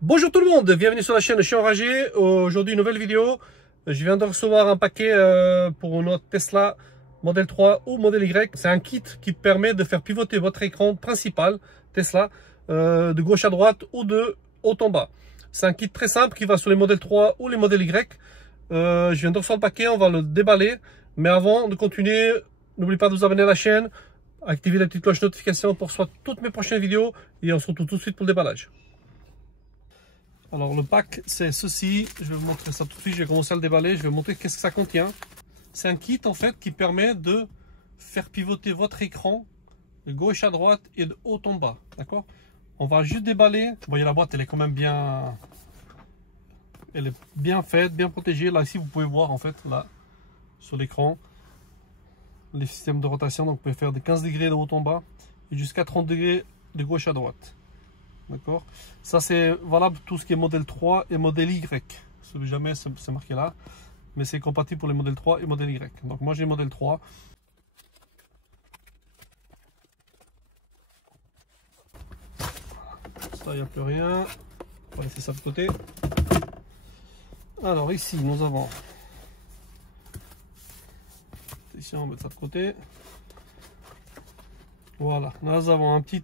Bonjour tout le monde, bienvenue sur la chaîne Je suis enragé. Aujourd'hui une nouvelle vidéo. Je viens de recevoir un paquet pour notre Tesla Model 3 ou Model Y. C'est un kit qui permet de faire pivoter votre écran principal Tesla de gauche à droite ou de haut en bas. C'est un kit très simple qui va sur les Model 3 ou les Model Y. Je viens de recevoir le paquet, on va le déballer. Mais avant de continuer, n'oubliez pas de vous abonner à la chaîne, activer la petite cloche de notification pour recevoir toutes mes prochaines vidéos et on se retrouve tout de suite pour le déballage. Alors le pack c'est ceci, je vais vous montrer ça tout de suite, je vais commencer à le déballer, je vais vous montrer qu'est-ce que ça contient. C'est un kit en fait qui permet de faire pivoter votre écran de gauche à droite et de haut en bas, d'accord? On va juste déballer, vous voyez la boîte elle est quand même bien, elle est bien faite, bien protégée. Là ici vous pouvez voir en fait là sur l'écran les systèmes de rotation, donc vous pouvez faire de 15 degrés de haut en bas et jusqu'à 30 degrés de gauche à droite. D'accord, ça c'est valable pour tout ce qui est modèle 3 et modèle Y. Si jamais c'est marqué là, mais c'est compatible pour les modèles 3 et modèle Y. Donc moi j'ai le modèle 3. Ça, il n'y a plus rien. On va laisser ça de côté. Alors ici nous avons. Ici on va mettre ça de côté. Voilà, nous avons un petit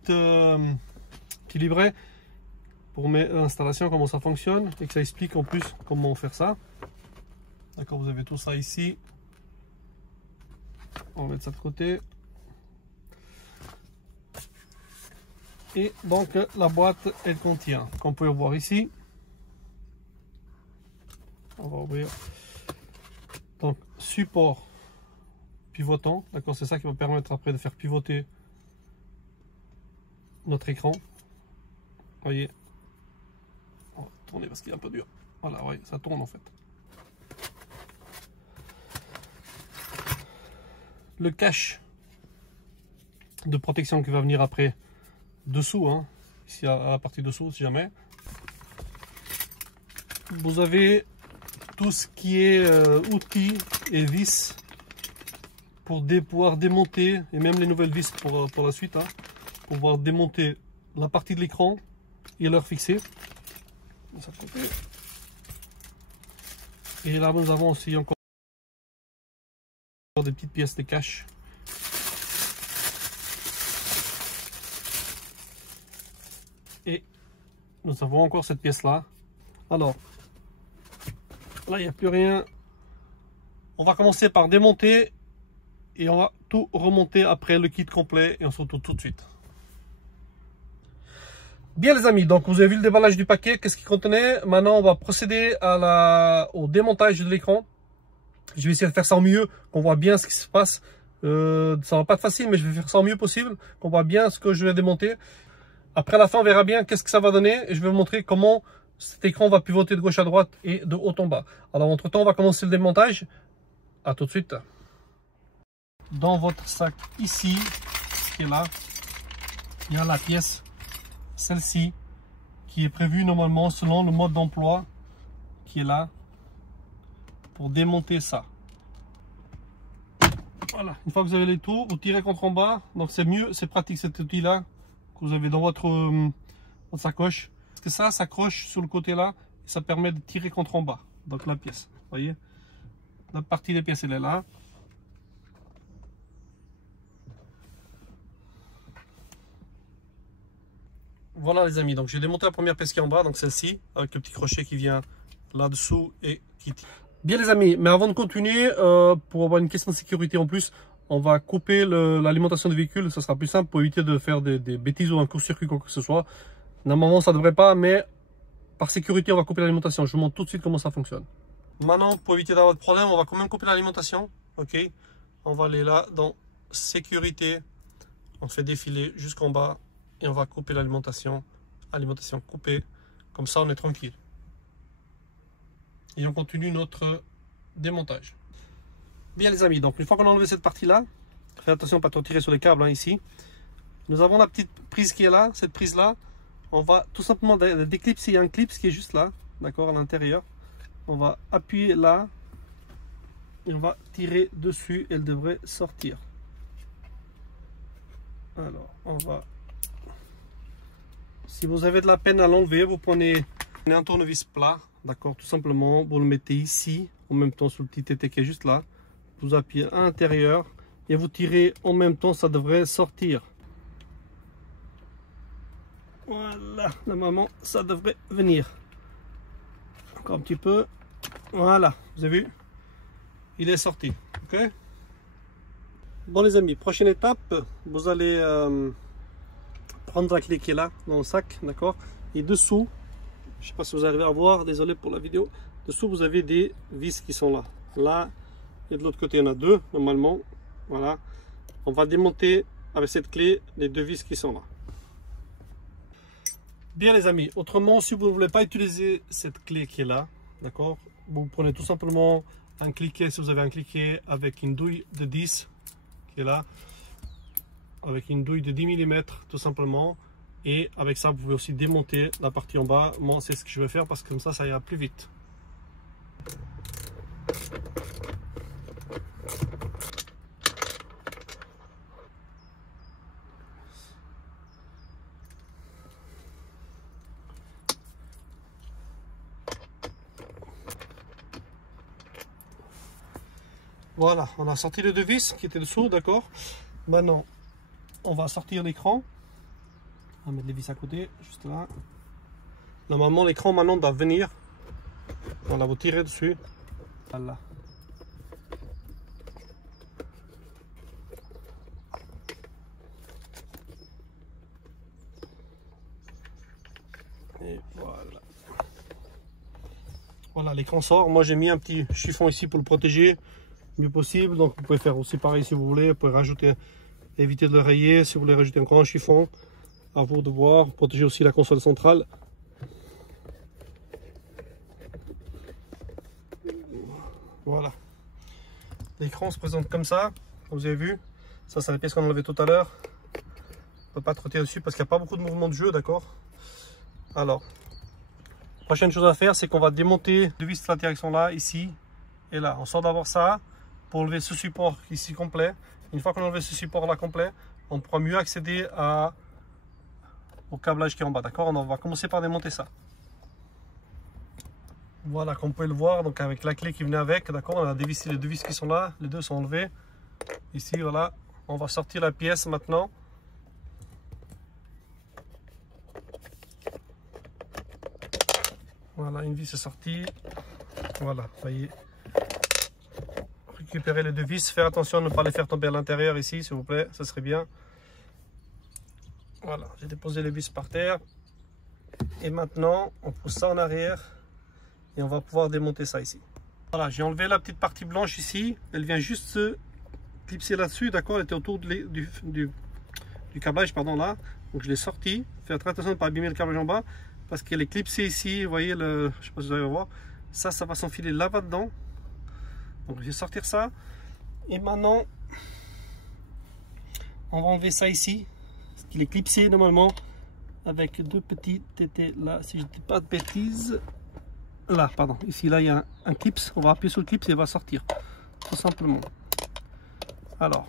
livret pour mes installations, comment ça fonctionne et que ça explique en plus comment faire ça. D'accord, vous avez tout ça ici. On va mettre ça de côté. Et donc la boîte elle contient, comme vous pouvez voir ici, on va ouvrir, donc support pivotant, d'accord, c'est ça qui va permettre après de faire pivoter notre écran. Voyez, on va tourner parce qu'il est un peu dur. Voilà, voyez, ça tourne en fait. Le cache de protection qui va venir après dessous, hein, ici à la partie dessous, si jamais. Vous avez tout ce qui est outils et vis pour pouvoir démonter, et même les nouvelles vis pour la suite, hein, pour pouvoir démonter la partie de l'écran et leur fixer. Et là nous avons aussi encore des petites pièces de cache. Et nous avons encore cette pièce là. Alors là il n'y a plus rien. On va commencer par démonter et on va tout remonter après le kit complet et on se retrouve tout de suite. Bien les amis, donc vous avez vu le déballage du paquet, qu'est-ce qu'il contenait. Maintenant on va procéder au démontage de l'écran. Je vais essayer de faire ça au mieux, qu'on voit bien ce qui se passe. Ça va pas être facile, mais je vais faire ça au mieux possible, qu'on voit bien ce que je vais démonter. Après la fin, on verra bien qu'est-ce que ça va donner et je vais vous montrer comment cet écran va pivoter de gauche à droite et de haut en bas. Alors entre temps, on va commencer le démontage. À tout de suite. Dans votre sac ici, qui est là, il y a la pièce, celle-ci, qui est prévue normalement selon le mode d'emploi qui est là pour démonter ça. Voilà, une fois que vous avez les tout, vous tirez contre en bas. Donc c'est mieux, c'est pratique cet outil là que vous avez dans votre sacoche, parce que ça s'accroche sur le côté là et ça permet de tirer contre en bas. Donc la pièce, vous voyez, la partie des pièces elle est là. Voilà les amis, donc j'ai démonté la première pièce qui est en bas, donc celle-ci avec le petit crochet qui vient là-dessous et qui tire. Bien les amis, mais avant de continuer, pour avoir une question de sécurité en plus, on va couper l'alimentation du véhicule. Ça sera plus simple pour éviter de faire des bêtises ou un court-circuit quoi que ce soit. Normalement ça ne devrait pas, mais par sécurité on va couper l'alimentation. Je vous montre tout de suite comment ça fonctionne. Maintenant pour éviter d'avoir de problème, on va quand même couper l'alimentation. Ok, on va aller là dans sécurité, on fait défiler jusqu'en bas et on va couper l'alimentation. Alimentation coupée, comme ça on est tranquille. Et on continue notre démontage. Bien les amis, donc une fois qu'on a enlevé cette partie là, faites attention à ne pas trop tirer sur les câbles hein, ici. Nous avons la petite prise qui est là, cette prise là. On va tout simplement déclipser, il y a un clip qui est juste là, d'accord, à l'intérieur. On va appuyer là et on va tirer dessus, elle devrait sortir. Alors on va, si vous avez de la peine à l'enlever, vous prenez Prenez un tournevis plat, d'accord, tout simplement, vous le mettez ici, en même temps sur le petit tété qui est juste là. Vous appuyez à l'intérieur et vous tirez en même temps, ça devrait sortir. Voilà, normalement ça devrait venir. Encore un petit peu. Voilà, vous avez vu? Il est sorti. Ok. Bon les amis, prochaine étape, vous allez prendre la clé qui est là dans le sac, d'accord? Et dessous, je sais pas si vous arrivez à voir, désolé pour la vidéo. Dessous vous avez des vis qui sont là. Là et de l'autre côté il y en a deux normalement. Voilà. On va démonter avec cette clé les deux vis qui sont là. Bien les amis, autrement si vous ne voulez pas utiliser cette clé qui est là, d'accord, vous prenez tout simplement un cliquet, si vous avez un cliquet avec une douille de 10 qui est là, avec une douille de 10 mm tout simplement, et avec ça vous pouvez aussi démonter la partie en bas. Moi c'est ce que je vais faire parce que comme ça ira plus vite. Voilà, on a sorti les deux vis qui étaient dessous, d'accord. Maintenant, on va sortir l'écran. On va mettre les vis à côté, juste là. Normalement, l'écran maintenant doit venir. Voilà, vous tirez dessus. Voilà. Et voilà. Voilà, l'écran sort. Moi, j'ai mis un petit chiffon ici pour le protéger mieux possible. Donc, vous pouvez faire aussi pareil si vous voulez. Vous pouvez rajouter, éviter de le rayer. Si vous voulez rajouter encore un chiffon, à vous de voir. Protéger aussi la console centrale. Voilà. L'écran se présente comme ça. Vous avez vu. Ça, c'est la pièce qu'on a enlevée tout à l'heure. On ne peut pas trotter dessus parce qu'il n'y a pas beaucoup de mouvement de jeu, d'accord. Alors, prochaine chose à faire, c'est qu'on va démonter deux vis de la direction là, ici et là. On sort d'avoir ça pour enlever ce support ici complet. Une fois qu'on a enlevé ce support là complet, on pourra mieux accéder au câblage qui est en bas, d'accord. On va commencer par démonter ça. Voilà, comme vous pouvez le voir, donc avec la clé qui venait avec, d'accord, on a dévissé les deux vis qui sont là, les deux sont enlevés. Ici, voilà, on va sortir la pièce maintenant. Voilà, une vis est sortie. Voilà, voyez. Récupérer les deux vis, faire attention à ne pas les faire tomber à l'intérieur ici, s'il vous plaît, ça serait bien. Voilà, j'ai déposé les vis par terre. Et maintenant, on pousse ça en arrière et on va pouvoir démonter ça ici. Voilà, j'ai enlevé la petite partie blanche ici. Elle vient juste se clipser là-dessus, d'accord. Elle était autour du câblage, pardon, là. Donc je l'ai sorti. Faites très attention de ne pas abîmer le câblage en bas parce qu'elle est clipsée ici. Vous voyez, je ne sais pas si vous allez voir. Ça va s'enfiler là-bas dedans. Donc je vais sortir ça. Et maintenant, on va enlever ça ici. Parce qu'il est clipsé normalement avec deux petits tétés là, si je ne dis pas de bêtises. Là, pardon, ici là il y a un clips, on va appuyer sur le clips et il va sortir, tout simplement. Alors,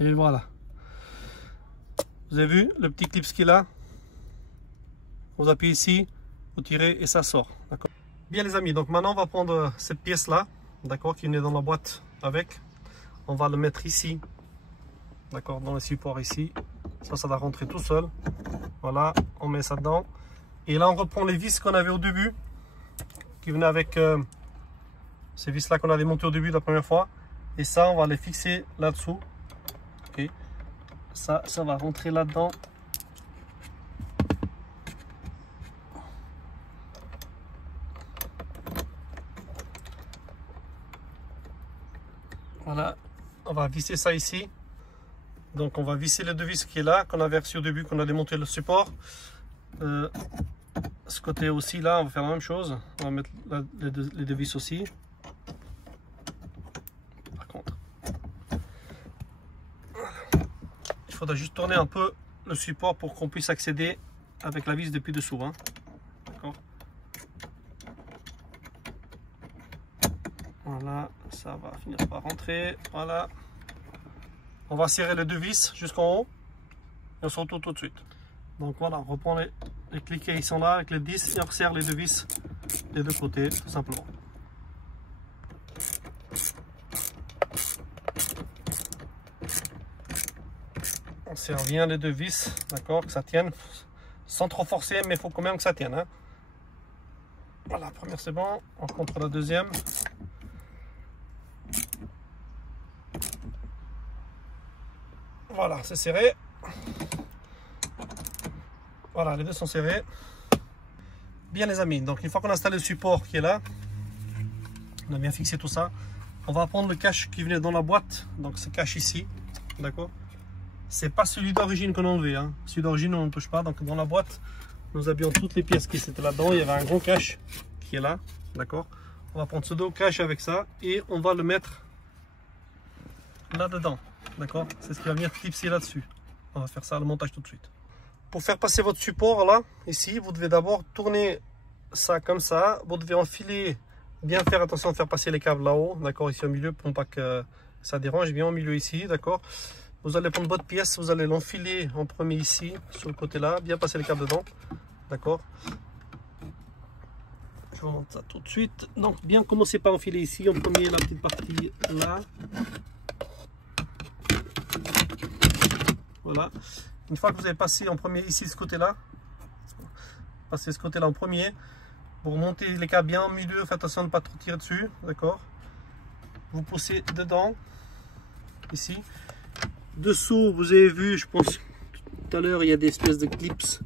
et voilà. Vous avez vu le petit clips qui est là? Vous appuyez ici, vous tirez et ça sort. D'accord. Bien les amis, donc maintenant on va prendre cette pièce là, d'accord, qui venait dans la boîte avec. On va le mettre ici. D'accord, dans le support ici, ça va rentrer tout seul. Voilà, on met ça dedans. Et là, on reprend les vis qu'on avait au début, qui venaient avec ces vis là qu'on avait montées au début la première fois. Et ça, on va les fixer là-dessous. Ok, ça va rentrer là-dedans. Voilà, on va visser ça ici. Donc on va visser les deux vis qui est là, qu'on avait reçu au début, qu'on a démonté le support. Ce côté aussi là, on va faire la même chose. On va mettre les deux vis aussi. Par contre, il faudra juste tourner un peu le support pour qu'on puisse accéder avec la vis depuis dessous. Hein. D'accord. Voilà, ça va finir par rentrer. Voilà. On va serrer les deux vis jusqu'en haut et on se retrouve tout de suite. Donc voilà, on reprend les cliquets, ils sont là avec les 10 et on resserre les deux vis des deux côtés tout simplement. On serre bien les deux vis, d'accord, que ça tienne sans trop forcer, mais il faut quand même que ça tienne. Hein. Voilà, la première c'est bon, on contre la deuxième. Voilà, c'est serré. Voilà, les deux sont serrés. Bien les amis, donc une fois qu'on a installé le support qui est là, on a bien fixé tout ça, on va prendre le cache qui venait dans la boîte, donc ce cache ici, d'accord. C'est pas celui d'origine qu'on a enlevé, hein. Celui d'origine on ne touche pas, donc dans la boîte, nous avions toutes les pièces qui étaient là-dedans, il y avait un gros cache qui est là, d'accord. On va prendre ce dos cache avec ça et on va le mettre là-dedans, d'accord. C'est ce qui va venir clipser là-dessus. On va faire ça, le montage tout de suite. Pour faire passer votre support là, ici, vous devez d'abord tourner ça comme ça. Vous devez enfiler, bien faire attention de faire passer les câbles là-haut, d'accord, ici au milieu, pour ne pas que ça dérange, bien au milieu ici, d'accord. Vous allez prendre votre pièce, vous allez l'enfiler en premier ici, sur le côté là, bien passer les câbles dedans, d'accord. Je vous montre ça tout de suite. Donc, bien commencer par enfiler ici, en premier, la petite partie là. Voilà. Une fois que vous avez passé en premier ici ce côté là, passez ce côté là en premier, vous remontez les câbles bien au milieu, faites attention de ne pas trop tirer dessus, d'accord. Vous poussez dedans, ici. Dessous, vous avez vu, je pense tout à l'heure, il y a des espèces de clips.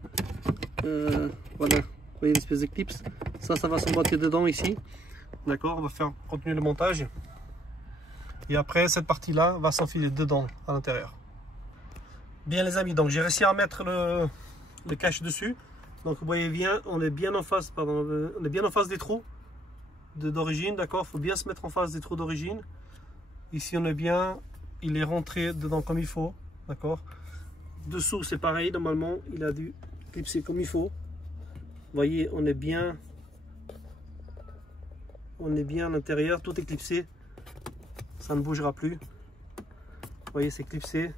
Voilà, vous voyez des espèces de clips. Ça va s'emboîter dedans ici, d'accord. On va faire continuer le montage. Et après, cette partie là va s'enfiler dedans à l'intérieur. Bien les amis, donc j'ai réussi à mettre le cache dessus. Donc vous voyez bien, on est bien en face, pardon, on est bien en face des trous d'origine, d'accord. Il faut bien se mettre en face des trous d'origine. Ici on est bien, il est rentré dedans comme il faut, d'accord. Dessous c'est pareil, normalement il a dû clipser comme il faut. Vous voyez, on est bien à l'intérieur, tout est clipsé, ça ne bougera plus. Vous voyez, c'est clipsé.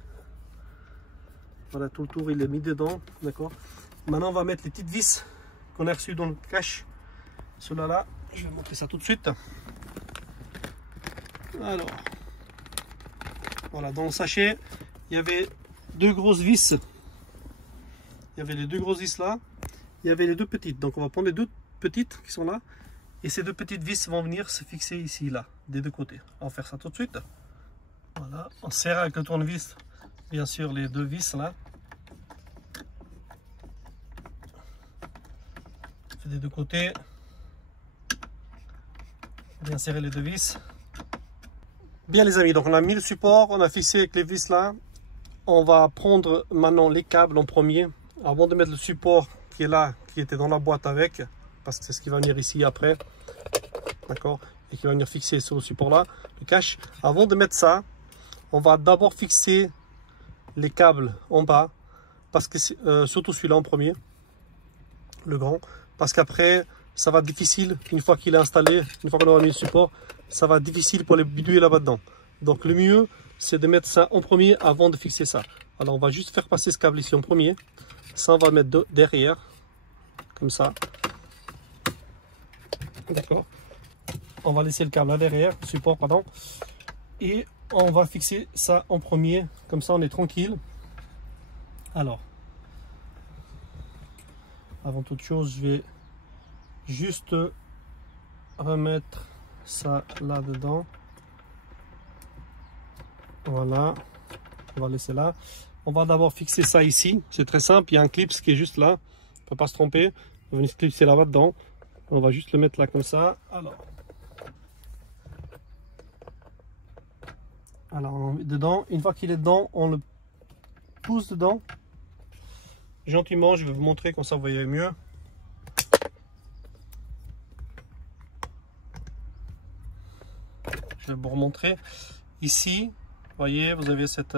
Voilà, tout le tour il est mis dedans, d'accord. Maintenant on va mettre les petites vis qu'on a reçues dans le cache. Cela là, je vais montrer ça tout de suite. Alors, voilà, dans le sachet, il y avait deux grosses vis. Il y avait les deux grosses vis là. Il y avait les deux petites. Donc on va prendre les deux petites qui sont là. Et ces deux petites vis vont venir se fixer ici, là, des deux côtés. On va faire ça tout de suite. Voilà, on serre avec le tournevis. Bien sûr, les deux vis là. Fait des deux côtés. Bien serrer les deux vis. Bien les amis, donc on a mis le support, on a fixé avec les vis là. On va prendre maintenant les câbles en premier. Avant de mettre le support qui est là, qui était dans la boîte avec, parce que c'est ce qui va venir ici après. D'accord, et qui va venir fixer sur le support là, le cache. Avant de mettre ça, on va d'abord fixer les câbles en bas, parce que surtout celui-là en premier, le grand, parce qu'après ça va être difficile une fois qu'il est installé, une fois qu'on aura mis le support, ça va être difficile pour les bidouiller là-bas dedans. Donc le mieux c'est de mettre ça en premier avant de fixer ça. Alors on va juste faire passer ce câble ici en premier, ça on va le mettre derrière, comme ça, d'accord. On va laisser le câble là derrière, le support pardon, et on va fixer ça en premier, comme ça on est tranquille. Alors, avant toute chose, je vais juste remettre ça là dedans. Voilà, on va laisser là. On va d'abord fixer ça ici, c'est très simple, il y a un clip qui est juste là, on ne peut pas se tromper. On va venir se clipser là-bas dedans, on va juste le mettre là comme ça. Alors on met dedans, une fois qu'il est dedans, on le pousse dedans. Gentiment, je vais vous montrer comme ça vous voyez mieux. Je vais vous remontrer. Ici, vous voyez, vous avez cette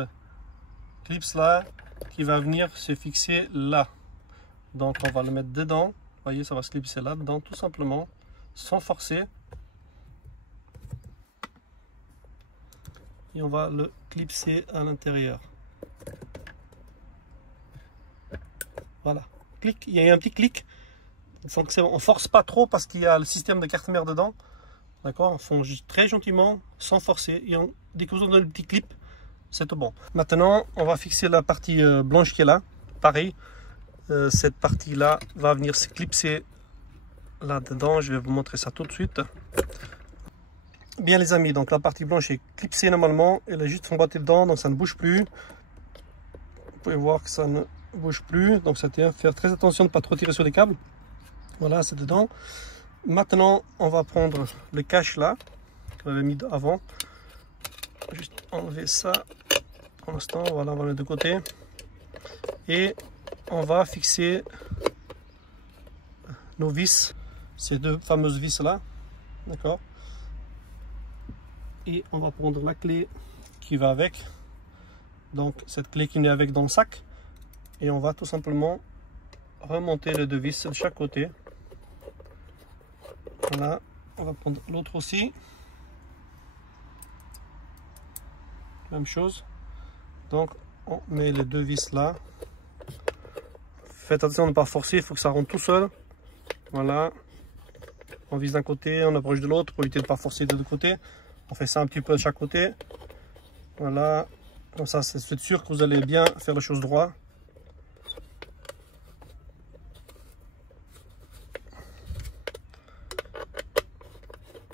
clip là qui va venir se fixer là. Donc on va le mettre dedans. Vous voyez, ça va se clipser là dedans tout simplement, sans forcer. et on va le clipser à l'intérieur. Voilà, clic, il y a un petit clic. On force pas trop parce qu'il y a le système de carte-mère dedans. D'accord, on fonce très gentiment, sans forcer. Et dès que vous entendez le petit clip, c'est tout bon. Maintenant, on va fixer la partie blanche qui est là. Pareil, cette partie-là va venir se clipser là-dedans. Je vais vous montrer ça tout de suite. Bien les amis, donc la partie blanche est clipsée normalement. Elle est juste emboîtée dedans, donc ça ne bouge plus. Vous pouvez voir que ça ne bouge plus. Donc ça tient, faire très attention de ne pas trop tirer sur les câbles. Voilà, c'est dedans. Maintenant, on va prendre le cache là, qu'on avait mis avant. Juste enlever ça pour l'instant. Voilà, on va le mettre de côté. Et on va fixer nos vis, ces deux fameuses vis là. D'accord. Et on va prendre la clé qui va avec. Donc, cette clé qui est avec dans le sac. Et on va tout simplement remonter les deux vis de chaque côté. Voilà, on va prendre l'autre aussi. Même chose. Donc, on met les deux vis là. Faites attention de ne pas forcer, il faut que ça rentre tout seul. Voilà. On vise d'un côté, on approche de l'autre pour éviter de ne pas forcer de deux côtés. On fait ça un petit peu de chaque côté. Voilà. Comme ça, c'est sûr que vous allez bien faire les choses droit.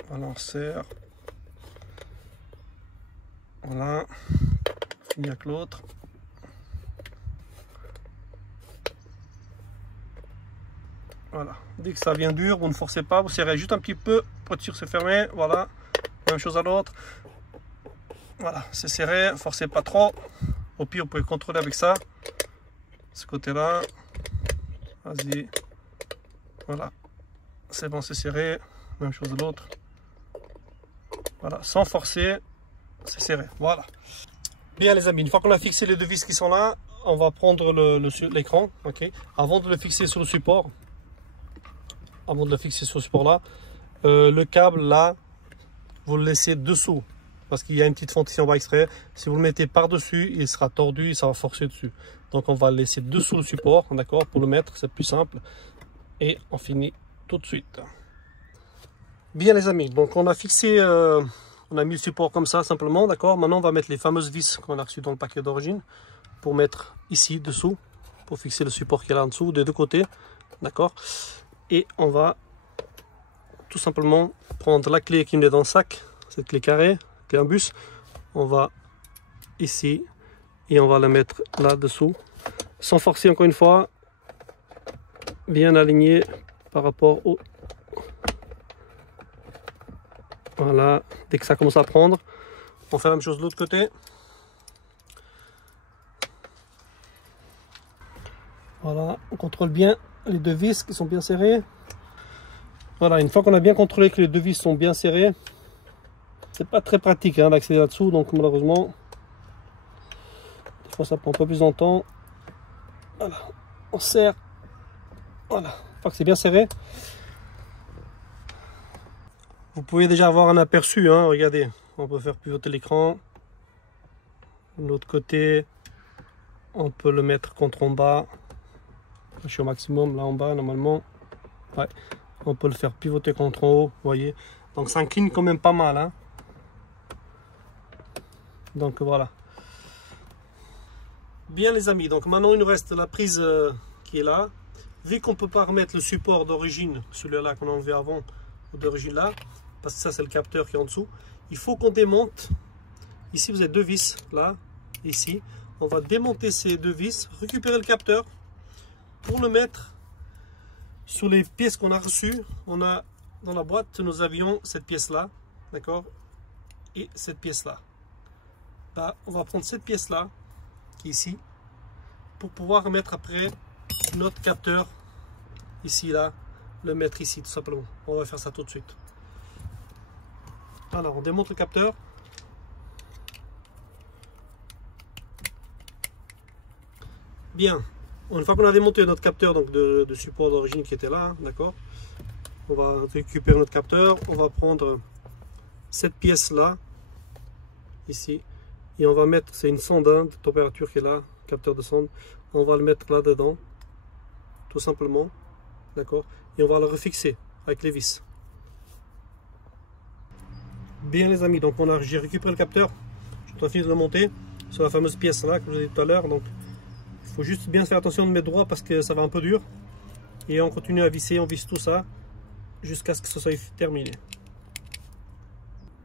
Voilà, on serre. Voilà. Fini avec l'autre. Voilà. Dès que ça vient dur, vous ne forcez pas, vous serrez juste un petit peu pour être sûr que c'est fermé. Voilà. Même chose à l'autre. Voilà, c'est serré, forcez pas trop. Au pire, vous pouvez contrôler avec ça. Ce côté-là. Vas-y. Voilà. C'est bon, c'est serré. Même chose de l'autre. Voilà, sans forcer, c'est serré. Voilà. Bien les amis, une fois qu'on a fixé les deux vis qui sont là, on va prendre l'écran. Ok. Avant de le fixer sur le support, là, le câble là, vous le laissez dessous. Parce qu'il y a une petite fente ici en bas extrait. Si vous le mettez par-dessus, il sera tordu et ça va forcer dessus. Donc on va le laisser dessous le support, d'accord, pour le mettre, c'est plus simple. Et on finit tout de suite. Bien les amis, donc on a fixé, on a mis le support comme ça simplement, d'accord. Maintenant on va mettre les fameuses vis qu'on a reçues dans le paquet d'origine pour mettre ici dessous, pour fixer le support qui est là en dessous, des deux côtés, d'accord. Et on va tout simplement prendre la clé qui est dans le sac, cette clé carrée, clé en bus. On va ici et on va la mettre là dessous, sans forcer encore une fois, bien aligné par rapport au... Voilà, dès que ça commence à prendre, on fait la même chose de l'autre côté. Voilà, on contrôle bien les deux vis qui sont bien serrées. Voilà, une fois qu'on a bien contrôlé que les deux vis sont bien serrées, c'est pas très pratique hein, d'accéder là-dessous, donc malheureusement, des fois ça prend un peu plus de temps. Voilà, on serre. Voilà, une fois que c'est bien serré, vous pouvez déjà avoir un aperçu, hein, regardez, on peut faire pivoter l'écran. De l'autre côté, on peut le mettre contre en bas. Je suis au maximum là en bas normalement. Ouais, on peut le faire pivoter contre en haut, vous voyez. Donc ça incline quand même pas mal. Hein. Donc voilà. Bien les amis, donc maintenant il nous reste la prise qui est là. Vu qu'on ne peut pas remettre le support d'origine, celui-là qu'on a enlevé avant, d'origine là, parce que ça c'est le capteur qui est en dessous, il faut qu'on démonte. Ici vous avez deux vis, là, ici. On va démonter ces deux vis, récupérer le capteur pour le mettre sur les pièces qu'on a reçues. On a dans la boîte, nous avions cette pièce là, d'accord, et cette pièce là. Là, on va prendre cette pièce là, qui est ici, pour pouvoir remettre après notre capteur ici là, le mettre ici tout simplement. On va faire ça tout de suite. Alors on démonte le capteur. Bien, une fois qu'on a démonté notre capteur donc de support d'origine qui était là, d'accord, on va récupérer notre capteur. On va prendre cette pièce là ici. Et on va mettre, c'est une sonde de température qui est là, capteur de sonde. On va le mettre là-dedans, tout simplement. D'accord. Et on va le refixer avec les vis. Bien les amis, donc j'ai récupéré le capteur. Je suis en train de le monter sur la fameuse pièce là que je vous ai dit tout à l'heure. Donc il faut juste bien faire attention de mettre droit parce que ça va un peu dur. Et on continue à visser, on visse tout ça jusqu'à ce que ce soit terminé.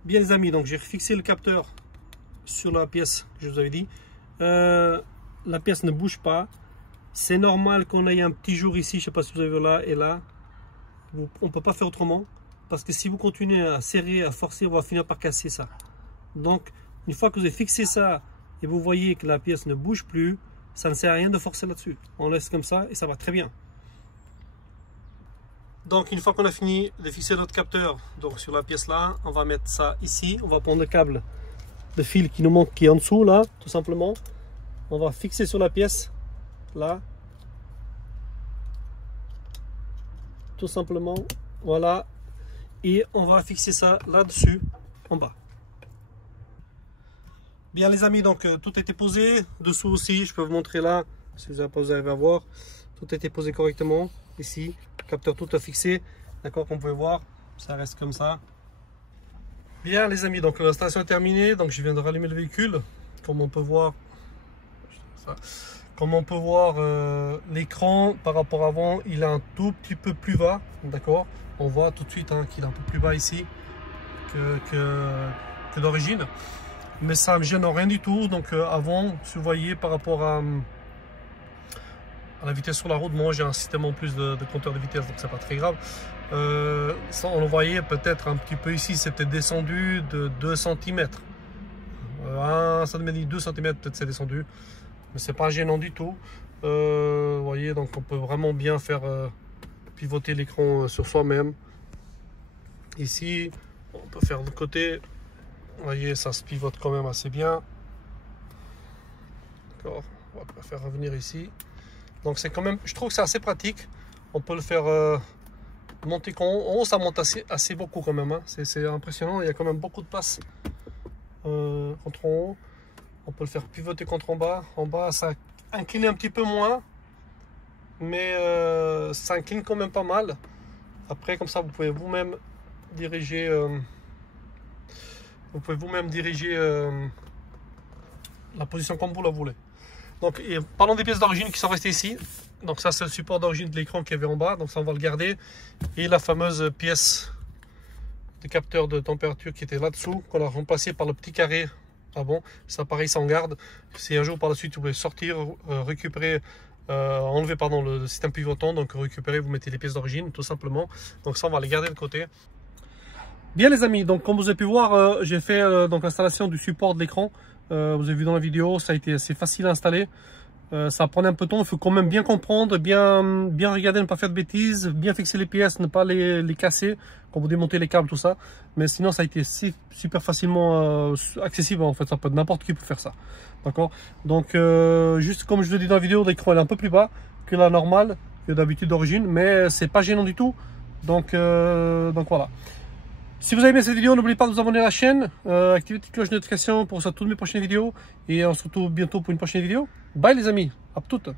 Bien les amis, donc j'ai refixé le capteur sur la pièce que je vous avais dit. La pièce ne bouge pas. C'est normal qu'on ait un petit jour ici, je ne sais pas si vous avez vu là et là. On ne peut pas faire autrement. Parce que si vous continuez à serrer, à forcer, on va finir par casser ça. Donc, une fois que vous avez fixé ça et vous voyez que la pièce ne bouge plus, ça ne sert à rien de forcer là-dessus. On laisse comme ça et ça va très bien. Donc, une fois qu'on a fini de fixer notre capteur donc sur la pièce là, on va mettre ça ici. On va prendre le câble de fil qui nous manque, qui est en dessous là, tout simplement. On va fixer sur la pièce là. Tout simplement, voilà. Et on va fixer ça là-dessus, en bas. Bien les amis, donc tout a été posé. Dessous aussi, je peux vous montrer là, si vous arrivez à voir. Tout a été posé correctement. Ici, capteur tout a fixé. D'accord, comme vous pouvez voir, ça reste comme ça. Bien les amis, donc l'installation est terminée. Donc je viens de rallumer le véhicule. Comme on peut voir, l'écran par rapport à avant, il est un tout petit peu plus bas. D'accord. On voit tout de suite qu'il est un peu plus bas ici que d'origine. Mais ça ne me gêne rien du tout. Donc avant, si vous voyez par rapport à la vitesse sur la route, moi j'ai un système en plus de compteur de vitesse, donc c'est pas très grave. Ça, on le voyait peut-être un petit peu ici, c'est peut-être descendu de 2 cm. 1 cm, 2 cm peut-être c'est descendu. Mais c'est pas gênant du tout. Vous voyez, donc on peut vraiment bien faire pivoter l'écran sur soi-même. Ici, on peut faire de côté. Vous voyez, ça se pivote quand même assez bien. D'accord. On va pas faire revenir ici. Donc c'est quand même, je trouve que c'est assez pratique. On peut le faire monter en haut, ça monte assez beaucoup quand même. Hein. C'est impressionnant. Il y a quand même beaucoup de place contre en haut. On peut le faire pivoter contre en bas. En bas, ça incline un petit peu moins. Mais ça incline quand même pas mal. Après, comme ça, vous pouvez vous-même diriger la position comme vous la voulez. Donc, et parlons des pièces d'origine qui sont restées ici. Donc ça, c'est le support d'origine de l'écran qu'il y avait en bas. Donc ça, on va le garder. Et la fameuse pièce de capteur de température qui était là-dessous, qu'on a remplacé par le petit carré avant. Ça, pareil, ça en garde. Si un jour par la suite vous voulez sortir, récupérer, enlever pardon, le système pivotant, donc récupérer, vous mettez les pièces d'origine tout simplement. Donc ça, on va les garder de côté. Bien les amis, donc comme vous avez pu voir, j'ai fait donc l'installation du support de l'écran. Vous avez vu dans la vidéo, ça a été assez facile à installer. Ça prenait un peu de temps, il faut quand même bien comprendre, bien regarder, ne pas faire de bêtises, bien fixer les pièces, ne pas les casser quand vous démontez les câbles, tout ça. Mais sinon, ça a été super facilement accessible en fait, ça peut n'importe qui peut faire ça. D'accord. Donc, juste comme je le dis dans la vidéo, l'écran est un peu plus bas que la normale, que d'habitude d'origine, mais c'est pas gênant du tout. Donc voilà. Si vous avez aimé cette vidéo, n'oubliez pas de vous abonner à la chaîne, activez la petite cloche de notification pour ça toutes mes prochaines vidéos et on se retrouve bientôt pour une prochaine vidéo. Bye les amis, à toutes.